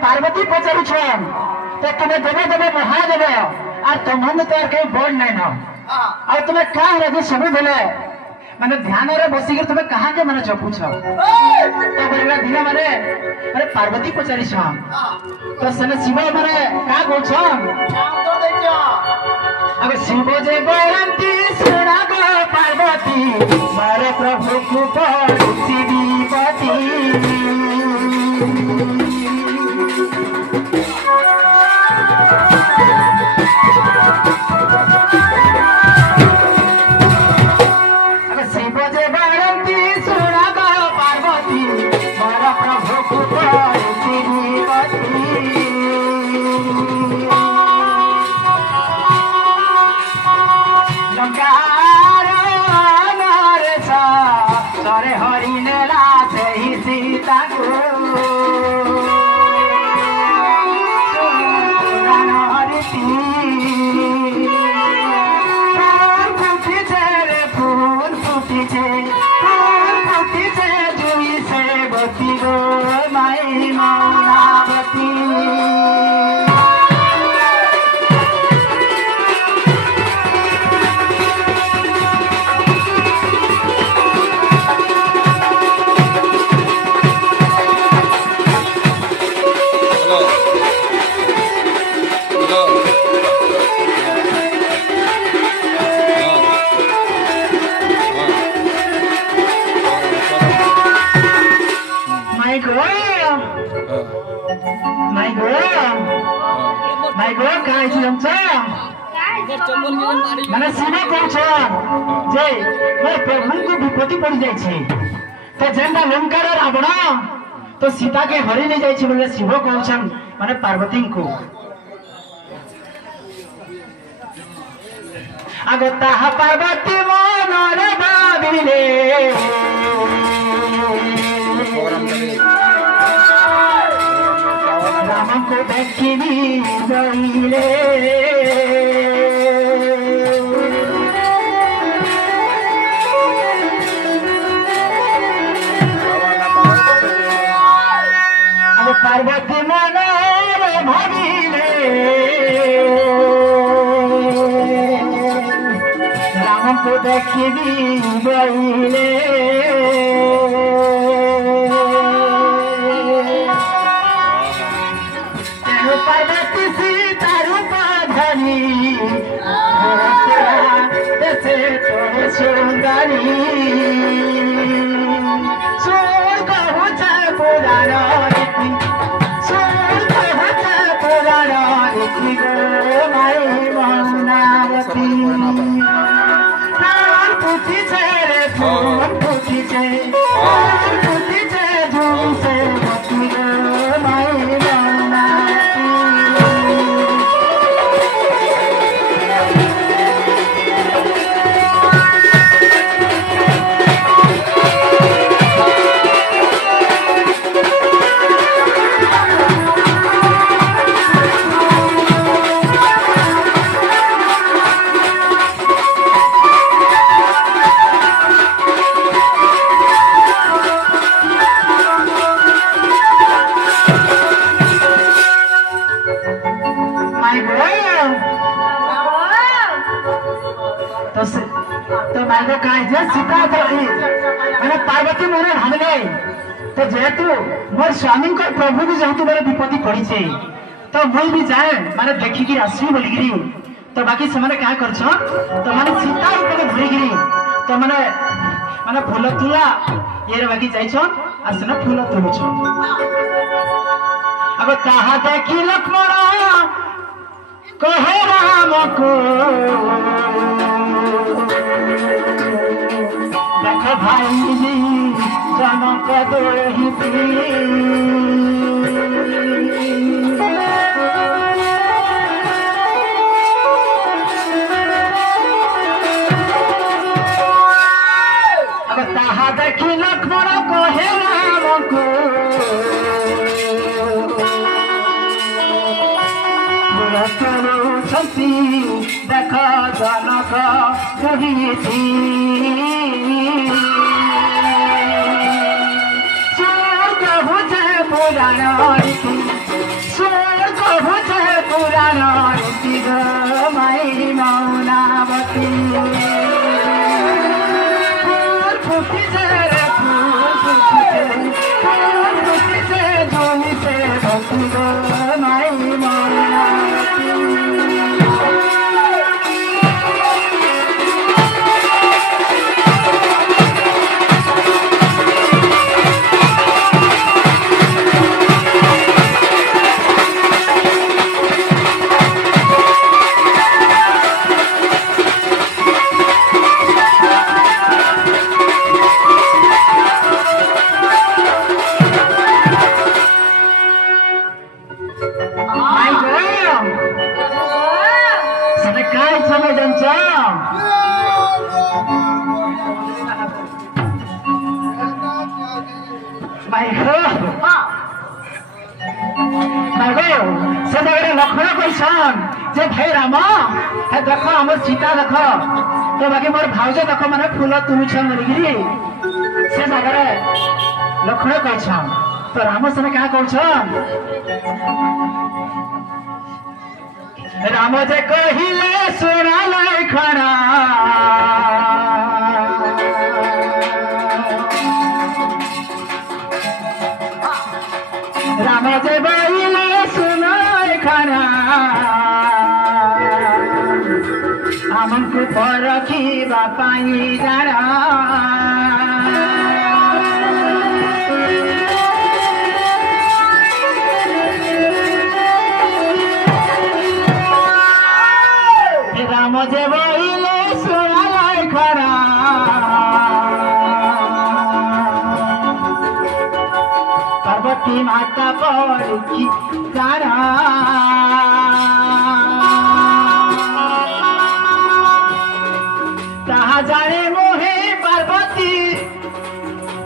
पार्वती पचारू छन तो तुम्हें देवे देवे महादेव और तुमन तो कहीं बोल नहीं ना और तुम्हें कहा रही सब भेले माने ध्यान रे बसी के तुम्हें कहा के माने जपू छ तो बरला दिना माने अरे पार्वती पचारी छन तो सने शिव माने का बोल छन नाम तो दे छ अबे शिव जे बरंती सुना गो पार्वती मारे प्रभु कृपा शिवीपति माने सीमा कौन छन जे मोर प्रभु को विपत्ति पड़ जाय छै तो जेंदा लंका रे रावण तो सीता के हरि नहीं जाय छै बोले शिव कौन छन माने पार्वती को अगता पार्वती मन रे भाबिले राम को देखिनी गईले पार्वती मन भाविले राम को देखी गईले पार्वती सीता रूप धरी से थोड़े सुंदरी सुर कहू पुराण तो माइको कहे जे सीता तो मैंने पार्वती मोरे भागले तो जेहेतु मोर स्वामी को प्रभु भी जेहेतु मेरे विपत्ति पड़ी छे तो मुई भी जाए माने देखि कि आसी बोलगिरी तो बाकी से माने क्या करछ तो माने सीता ऊपर धरिगिरी तो माने फूल तुला ये बाकी जाइछ आ सेना फूल तुलुछ अब ताहा देखि लक्ष्मण कहे राम को देख भाई जनक दोहिती ताहा देखी लक्ष्मण कहे राम को देख जनक दोहिती पुराण पुराण माई मौनावती लक्षण कैसन जे भाई राम है देख आम सीता देख तो बाकी मोर भाउज देख मैंने फूल तुलुछ मरिकी से जगह लक्षण कैसन तो राम से क्या कौन राम जे कहले सुना लक्षण राम जे कहले सुना लक्षण हमको परखी बापाई जाना राम जे बोले सुना लक्षण पार्वती माता परखी जाना जाने मोहे पार्वती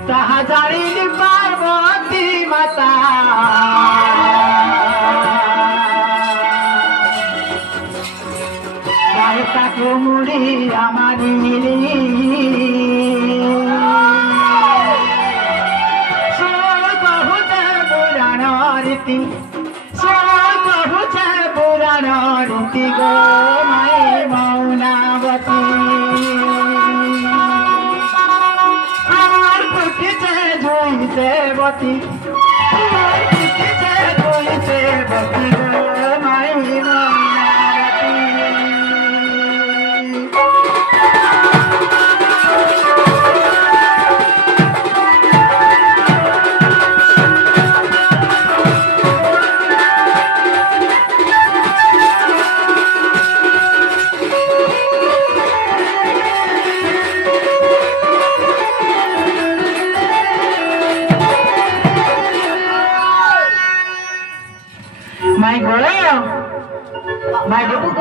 ताहा जानी पार्वती माता ताको मुड़ी हमारी मिली सोल बहुत पुराण रीति सोल बहुत पुराण रीति गो माई मौनावती देवती देवती माई मौनावती My girl, my girl,